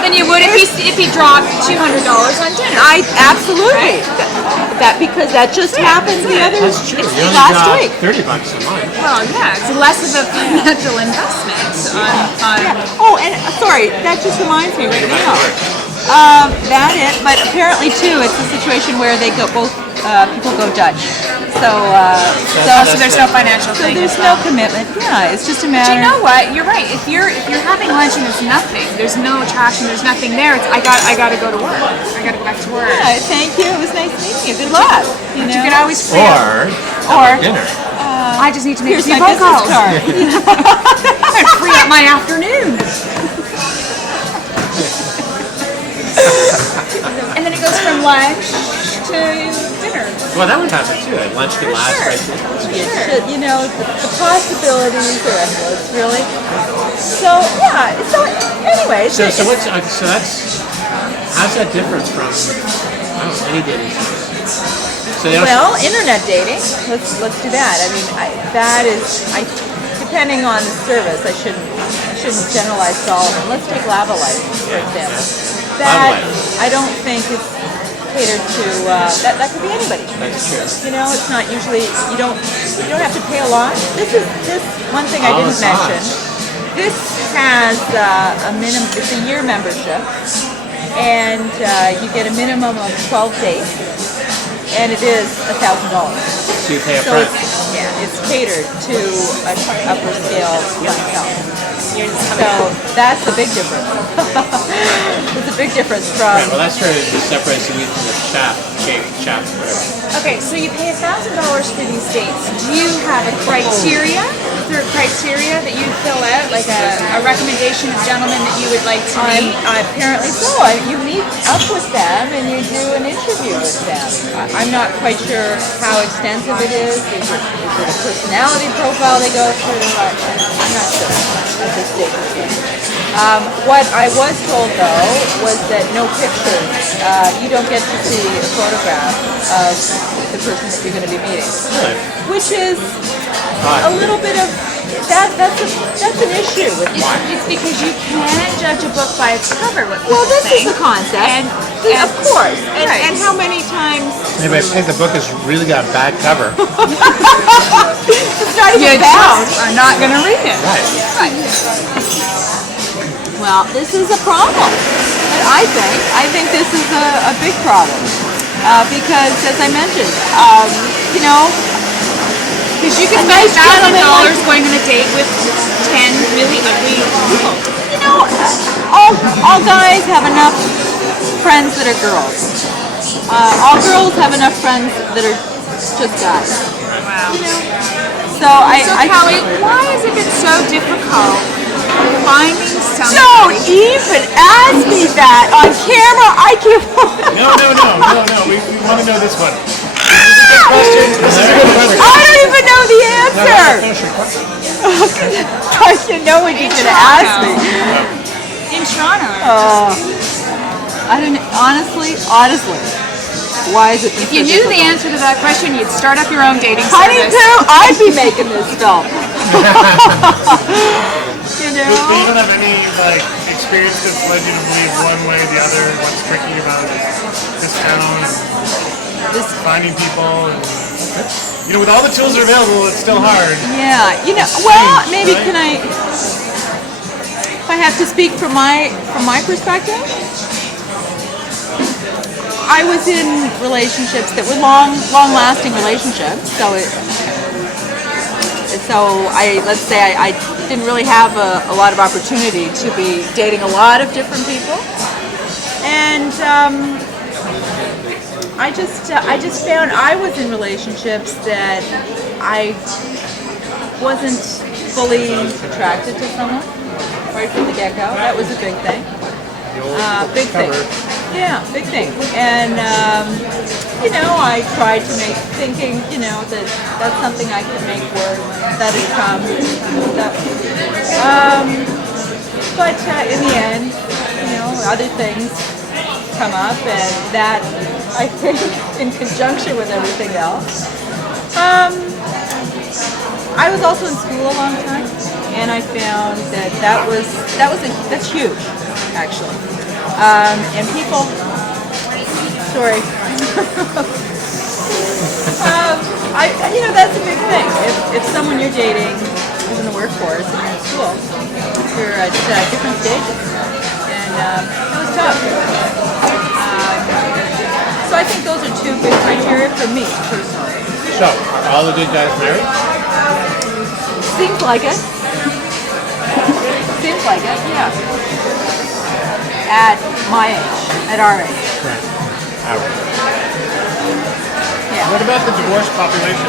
than you would if he dropped $200 on dinner. Absolutely. That because that just happened the other That's true. You only last got week. $30 a month. Well, yeah, it's less of a financial investment on Oh, and sorry, that just reminds me right now. But apparently too, it's a situation where they go both people go Dutch. So there's no financial so thing. there's no commitment. Yeah, it's just a But matter. you know what? You're right. If you're having lunch and there's nothing, there's no attraction, there's nothing there. It's I gotta go to work. I gotta go back to work. Yeah, thank you. It was nice meeting you. Good luck. You You know? could always free up. Or Dinner. I just need to make a here's few my phone business calls. card. I'd free up my afternoon. And then it goes from lunch to dinner. Well, that would happen too. Lunch could last sure. right through. You know, the possibilities are endless, really. So yeah. So anyway, So that's how's that different from any dating service? So they don't- well, internet dating. Let's do that. I mean, depending on the service, I shouldn't generalize to all of them. Let's take Lava Life, for example. That Life. I don't think is catered to. That could be anybody. That's true. You know, it's not usually you don't have to pay a lot. This one thing I didn't mention. This has a minimum. It's a year membership, and you get a minimum of 12 days, and it is $1,000. So you pay a So price. it's catered to an upper scale clientele. So that's a big difference. It's a big difference from. Right, well, that's true. It separates the wheat from the chaff. Okay, so you pay $1,000 for these dates. Do you have a criteria? Is there a criteria that you fill out, like a recommendation of gentlemen that you would like to meet? Apparently so. You meet up with them and you do an interview with them. I'm not quite sure how extensive it is. Is it a personality profile they go through? I'm not sure at this stage. What I was told though was that no pictures. You don't get to see a photograph of the person that you're going to be meeting, which is a little bit of that's an issue with mine. It's because you can judge a book by its cover. Well, this is the concept, of course. And how many times? Anybody think the book has really got a bad cover? It's not even You bound. just are not going to read it. Right. Well, this is a problem. I think this is a big problem because, as I mentioned, you know, Because you can A spend nice gentleman $1,000 like- going on a date with 10 really ugly people. you know, all guys have enough friends that are girls. All girls have enough friends that are just guys. Wow. So I Kelly, why has it been so difficult finding somebody? don't even ask me that on camera. I can't. No. We want to know this one. This is a good question. I don't even know the answer. I should know what you're gonna ask me. In Toronto. I don't honestly. Why is it? If you knew the answer to that question, you'd start up your own dating Honey service. Poo, I'd be making this film. You But you know? don't have any experience that's led you to believe one way or the other what's tricky about this town and finding people and with all the tools that are available, it's still hard. Yeah. Well, maybe can I? If I have to speak from my perspective, I was in relationships that were long-lasting relationships. So it's So let's say I didn't really have a lot of opportunity to be dating a lot of different people, and I just found I was in relationships that I wasn't fully attracted to someone right from the get-go. That was a big thing. Big thing. Yeah, big thing. And I tried to make thinking, that that's something I could make work. That had come. But in the end, other things come up, and that I think, in conjunction with everything else. I was also in school a long time, and I found that's huge, actually. And people, sorry, that's a big thing. If someone you're dating is in the workforce and you're in school, you're at different stages, and it was tough. So I think those are two big criteria for me personally. So, are all the good guys married? Seems like it. Seems like it, yeah. At my age, at our age. Right. Our age. Yeah. What about the divorce population?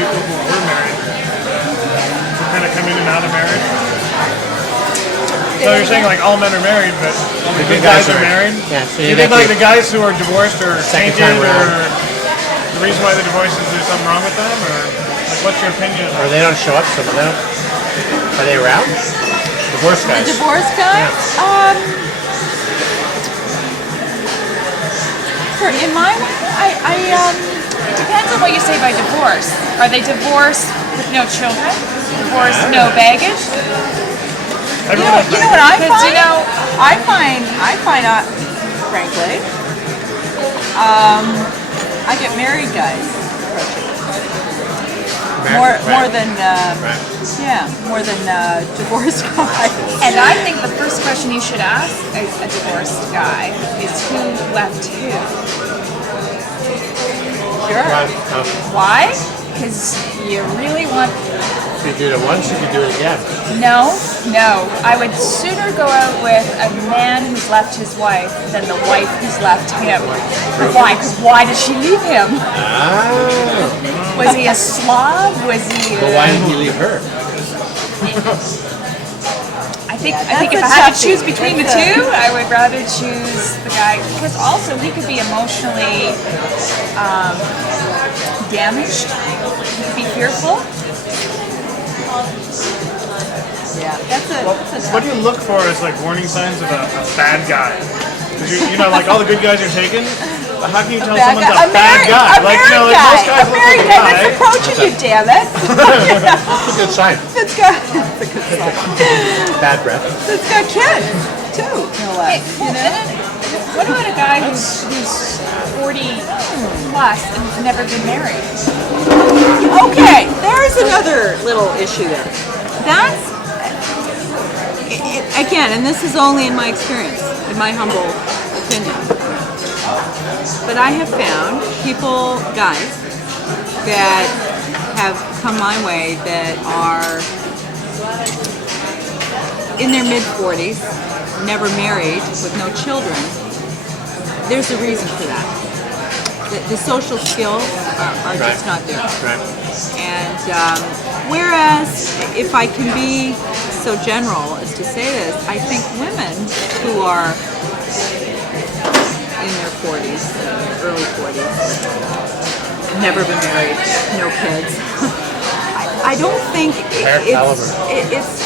People who were married, who kind of come in and out of marriage? So you're saying like all men are married, but all the good guys are married? Yeah. So Do you think like the guys who are divorced are tainted, or the reason why they're divorced is there's something wrong with them, or like what's your opinion? Or they don't show up, some of them. Are they around? Divorce guys. The divorce guys? Yeah. In my way, It depends on what you say by divorce. Are they divorced with no children? Divorced, no baggage? you know what I Because, find? I find, frankly, I get married guys more than more than divorced guys. And I think the first question you should ask a divorced guy is who left who. Sure. Why? Because you really want... If you do it once, you can do it again. No. I would sooner go out with a man who's left his wife than the wife who's left him. Why? Because why did she leave him? Ah. Was he a slob? Was he... But why did he leave her? I think if I had to choose between the two, I would rather choose the guy, because also he could be emotionally damaged. He could be fearful. Yeah, that's a What do you look for as like warning signs of a bad guy? Because like all the good guys are taken. How can you tell someone's a bad guy? Most guys look like a guy. That's approaching you, damn it. That's a good sign. That's a good sign. Bad breath. It's got kids, too, no less. What about a guy who's 40 plus and has never been married? Okay, there's another little issue there. That's, again, and this is only in my experience, in my humble opinion. But I have found guys, that have come my way that are in their mid-40s, never married, with no children. There's a reason for that. The social skills are just not there. Right. And whereas, if I can be so general as to say this, I think women who are in their 40s, early 40s, never been married, no kids. I don't think it's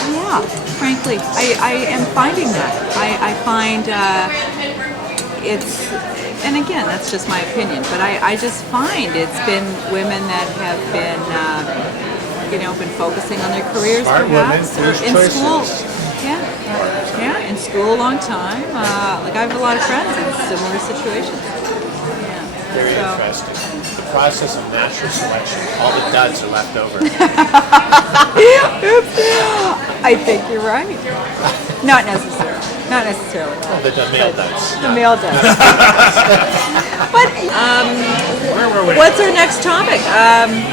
frankly, I am finding that. I find it's, and again, that's just my opinion, but I just find it's been women that have been, been focusing on their careers, Smart perhaps, women, or in choices. school. Yeah, in school a long time. Like I have a lot of friends in similar situations. Very interesting. The process of natural selection, all the duds are left over. I think you're right. Not necessarily. Not necessarily. The male duds. The male does. But Where were we? what's our next topic?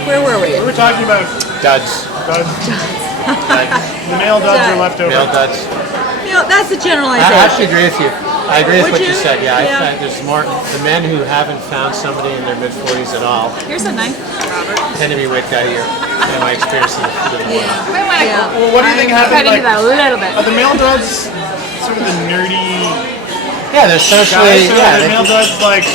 Where were we? We were talking about Duds. Duds. The male duds are left over. Male duds. You know, that's a I generalization. actually agree with you. I agree with Would what you you? said. Yeah, Yeah. I find there's more the men who haven't found somebody in their mid 40s at all Here's a knife. tend to be way guttier in my experience. Yeah. Well, what do you think Cut happened? into Like, that a little bit. are the male duds sort of the nerdy Yeah, they're socially. guys? Or Yeah, are the they- male duds like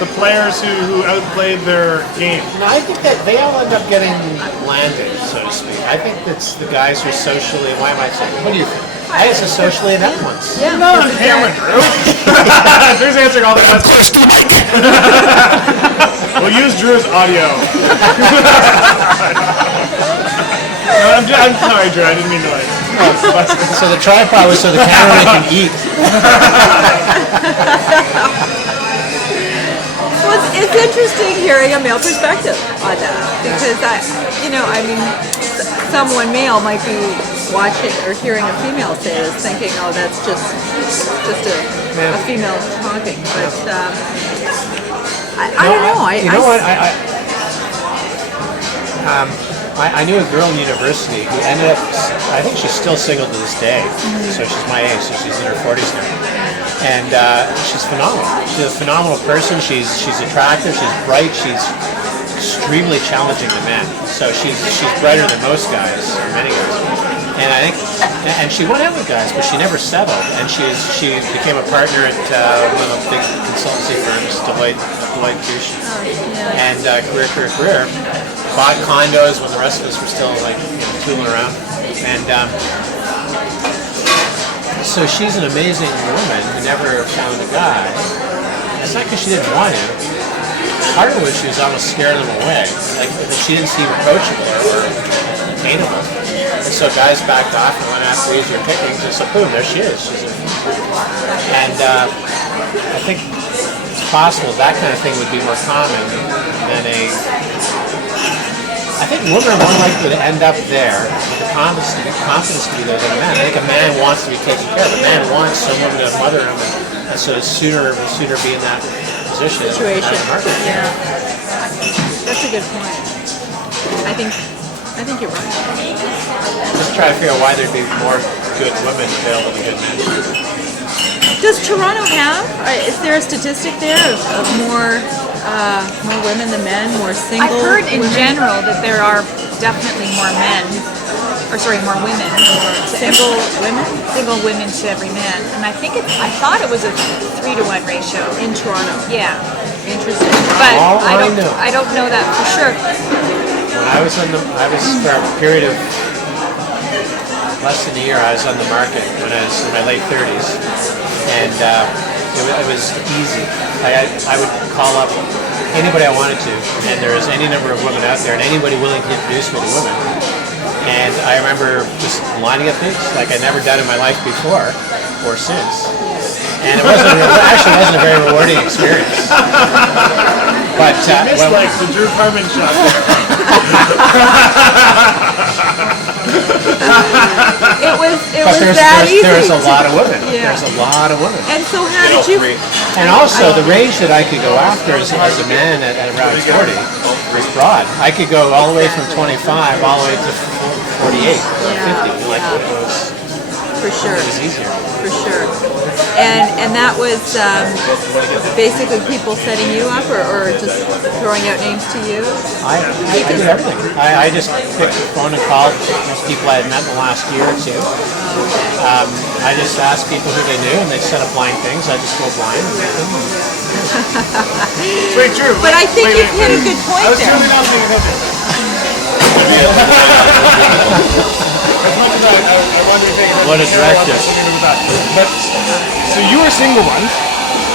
the players who outplayed their game? No, I think that they all end up getting landed, so to speak. I think that's the guys who are socially. Why am I saying? What do you think? I think it's a socially inept ones. Yeah. Not on camera, Drew. Drew's answering all the questions. We'll use Drew's audio. No, I'm sorry, Drew. I didn't mean to like. So the tripod was so the cameraman can eat. Well, it's interesting hearing a male perspective on that because someone male might be watching or hearing a female say this, thinking, "Oh, that's just a female talking." But I don't know. You know what? I knew a girl in university who ended up. I think she's still single to this day. So she's my age. So she's in her 40s now. And she's phenomenal. She's a phenomenal person. She's attractive. She's bright. She's extremely challenging to men. So she's brighter than most guys, or many guys. And I think, and she went out with guys, but she never settled. And she became a partner at one of the big consultancy firms, Deloitte Touche. And career. Bought condos when the rest of us were still tooling around. And so she's an amazing woman who never found a guy. It's not because she didn't want to. Part of it was she was almost scared them away. Like she didn't seem approachable or attainable. And so guys backed off and went after easier pickings. And so boom, there she is. And I think it's possible that kind of thing would be more common than I think women are more likely to end up there with the confidence to be there than a man. I think a man wants to be taken care of. A man wants someone to mother him, and so sooner be in that position. Situation. Yeah. That's a good point. I think you're right. Just try to figure out why there'd be more good women available than good men. Does Toronto have? Is there a statistic there of more women than men, more single? I've heard in women? general that there are definitely more women. Single women Single women to every man. And I thought it was a 3-to-1 ratio. in Toronto. Yeah. Interesting. But All I know. I don't know that for sure. When I was for a period of less than a year, I was on the market when I was in my late 30s, and it was easy. I would call up anybody I wanted to, and there was any number of women out there, and anybody willing to introduce me to women. And I remember just lining up things like I'd never done in my life before or since. And it actually wasn't a very rewarding experience. But It's like the Drew Carmen shot there. It was there's that easy. There's a lot of women. Yeah. There's a lot of women. And so how did you? And also the range that I could go after as a man at around 40 was broad. I could go all the way from 25 all the way to 48 or 50. Like it was, For sure. it was easier. For sure. And that was basically people setting you up or just throwing out names to you? I did everything. I just picked the phone and called most people I had met in the last year or two. I just asked people who they knew, and they set up blind things. I just go blind and make them. Wait, Drew. But I think you've hit a good point I was there. tuning out being offended. As much as I wanted to take What a director. But so you were single once.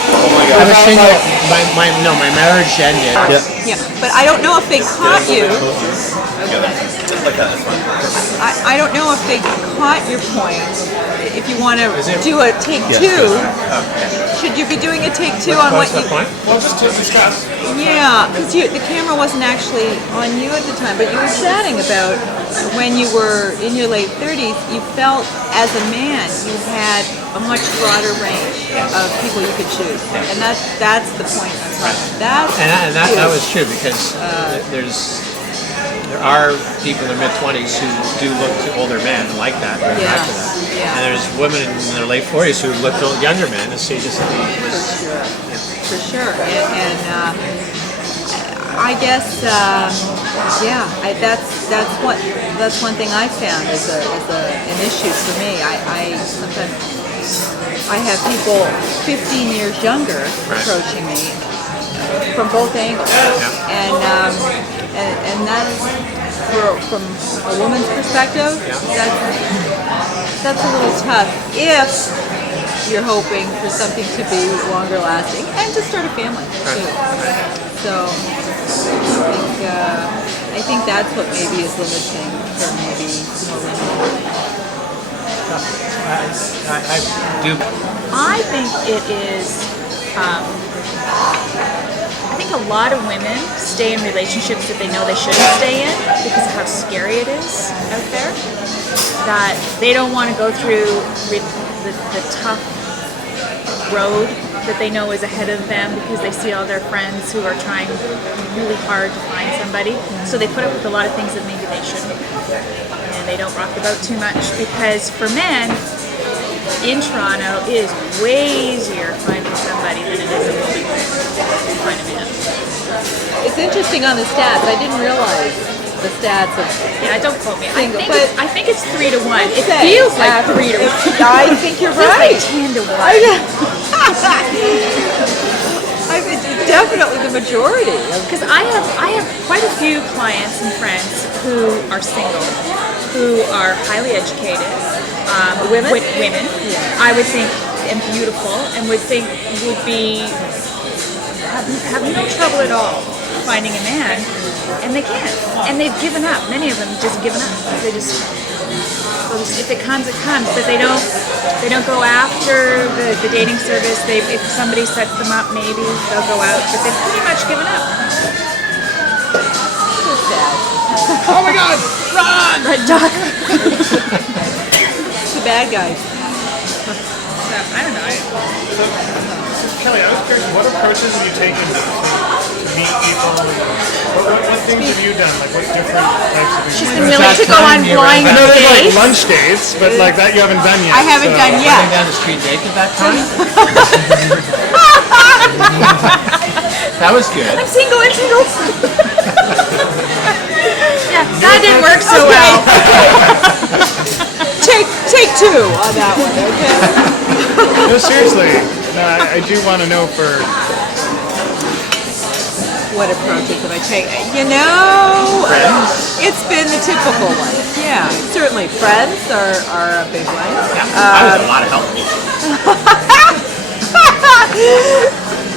I was single. My marriage ended. Yeah, but I don't know if they caught you. I don't know if they caught your point. If you want to do a take two, should you be doing a take two on what you? Well, just to discuss. Yeah, because the camera wasn't actually on you at the time, but you were chatting about when you were in your late 30s, you felt as a man you had a much broader range of people you could choose, and that's the point I'm trying. That's And that was true because there's there are people in their mid-20s who do look to older men and like that, and Yeah. after that. Yeah. And there's women in their late 40s who look to younger men and see just For sure. And I guess, that's one thing I found is an issue for me. I sometimes I have people 15 years younger approaching me from both angles, and that's from a woman's perspective. That's a little tough if you're hoping for something to be longer lasting and to start a family too. So I think that's what maybe is limiting for maybe more women. I do. I think it is. I think a lot of women stay in relationships that they know they shouldn't stay in because of how scary it is out there. That they don't want to go through the tough road that they know is ahead of them because they see all their friends who are trying really hard to find somebody. So they put up with a lot of things that maybe they shouldn't. And they don't rock the boat too much because for men, in Toronto, it is way easier finding somebody than it is a woman to find a man. It's interesting on the stats. I didn't realize the stats of Yeah, don't quote me. Single, but- I think it's 3 to 1. It say, feels like 3 to 1. I think you're It feels right. like 10 to 1. I mean, definitely the majority. Because I have quite a few clients and friends who are single, who are highly educated, Women? women. Yeah. I would think and beautiful, and would think would be have no trouble at all finding a man, and they can't, and they've given up. Many of them just given up. They'll just if it comes, it comes. But they don't go after the dating service. If somebody sets them up, maybe they'll go out, but they've pretty much given up. So sad. Oh my God! Run! Red dog. The bad guys. So, I don't know. Kelly, I was curious, what approaches have you taken to meet people? What things have you done? Like, what different types of She's things? been willing to go on blind I know there's like dates. lunch dates, but like that you haven't done yet. I haven't so- done Running yet. down the street naked that time? That was good. I'm single. Yeah, that didn't work so well. Take two on that one, okay? No, seriously. No, I do want to know for. What approaches have I taken? You know, it's been the typical one. Yeah, certainly friends are a big one. I was a lot of help.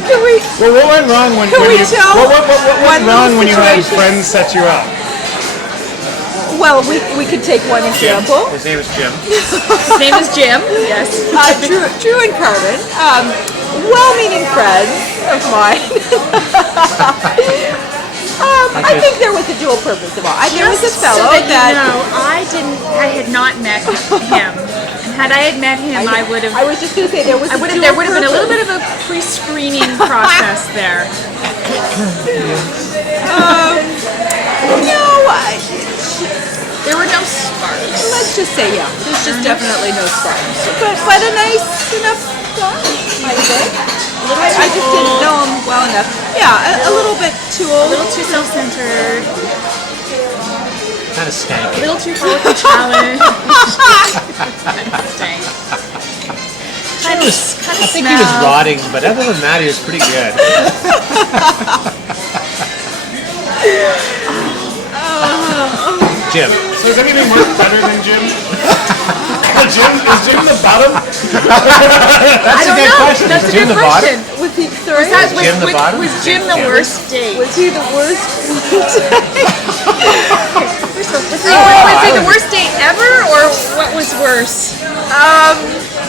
Can we? Well, what went wrong when, Can when we you? tell What one went wrong when you had situation? friends set you up? Well, we could take one example. His name was Jim. His name is Jim. Yes. Drew and Carmen, well-meaning friends of mine. I think there was a dual purpose of all. There was a fellow so that I had not met him. And had I had met him, I would have. I was just going to say there was. There would have been a little bit of a pre-screening process there. There were no sparks. Let's just say, yeah, there's just definitely no sparks. But a nice enough guy, I think. I just didn't know him well enough. Yeah, a little bit too A old. little too self-centered. Kind of stank. A little too full of the challenge. Stank. I think he was rotting, but other than that, he was pretty good. Jim. So is anything work better than Jim? Is Jim the bottom? That's a good question. That's Is a Jim good the bottom? question. Was he, sorry? Was Jim the bottom? Was Jim the worst date? Was he the worst? Was he the worst date ever, or what was worse?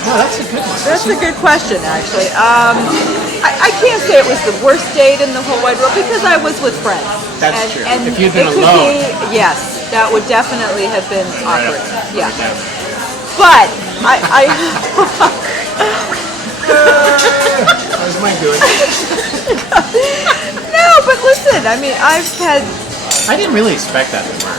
No, that's a good one. That's a good question, actually. I can't say it was the worst date in the whole wide world because I was with friends. That's And- true. And If you'd been it could alone. yes, that would definitely have been awkward. Yeah. But How's mine doing? no, but listen, I mean, I've had I didn't really expect that from her.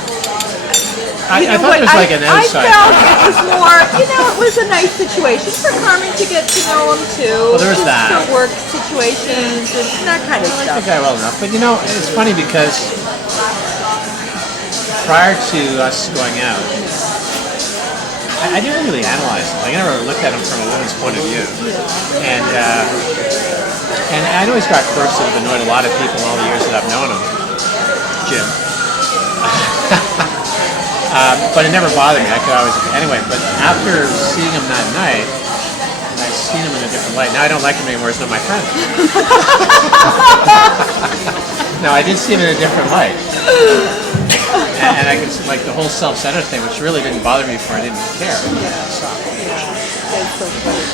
You I know thought what, it was like an I outside. felt it was more, it was a nice situation for Carmen to get to know him too. Well, there was just that. For work situations and that kind of I stuff. think I well enough, but it's funny because prior to us going out, I didn't really analyze him. Like, I never looked at him from a woman's point of view, and I always got quirks that have annoyed a lot of people in all the years that I've known him, Jim. But it never bothered me. I could always anyway. But after seeing him that night, I've seen him in a different light. Now I don't like him anymore. He's not my friend. No, I did see him in a different light. And I could see, like, the whole self-centered thing, which really didn't bother me before. I didn't care. That's so funny.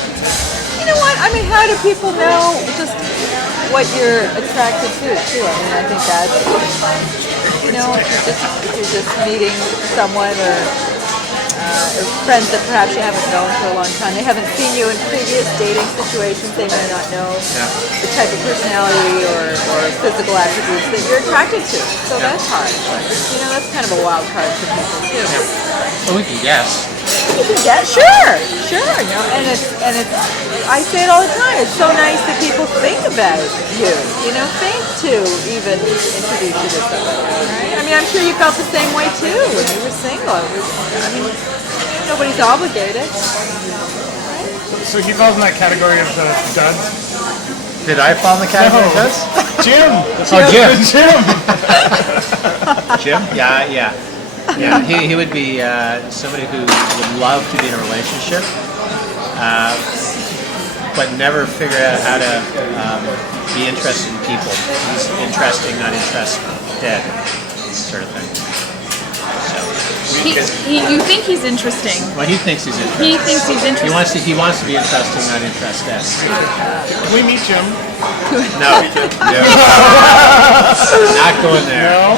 You know what? I mean, how do people know just what you're attracted to, too? I mean, I think that's, if you're just meeting someone or friends that perhaps you haven't known for a long time, they haven't seen you in previous dating situations, they may not know the type of personality or physical attributes that you're attracted to. So that's hard. That's kind of a wild card for people, too. Well, we can guess. You can get sure, and it's I say it all the time. It's so nice that people think about you. Think to even introduce you to somebody. Right? I mean, I'm sure you felt the same way too when you were single. Nobody's obligated. So he falls in that category of duds? Did I fall in the category of this? Jim! Oh, Jim. Jim! Jim? Yeah. He would be somebody who would love to be in a relationship, but never figure out how to be interested in people. He's interesting, not interested, sort of thing. You think he's interesting. Well, he thinks he's interesting. He thinks he's interesting. He wants to be interesting, not interested. Can we meet Jim? No. Not going there. No?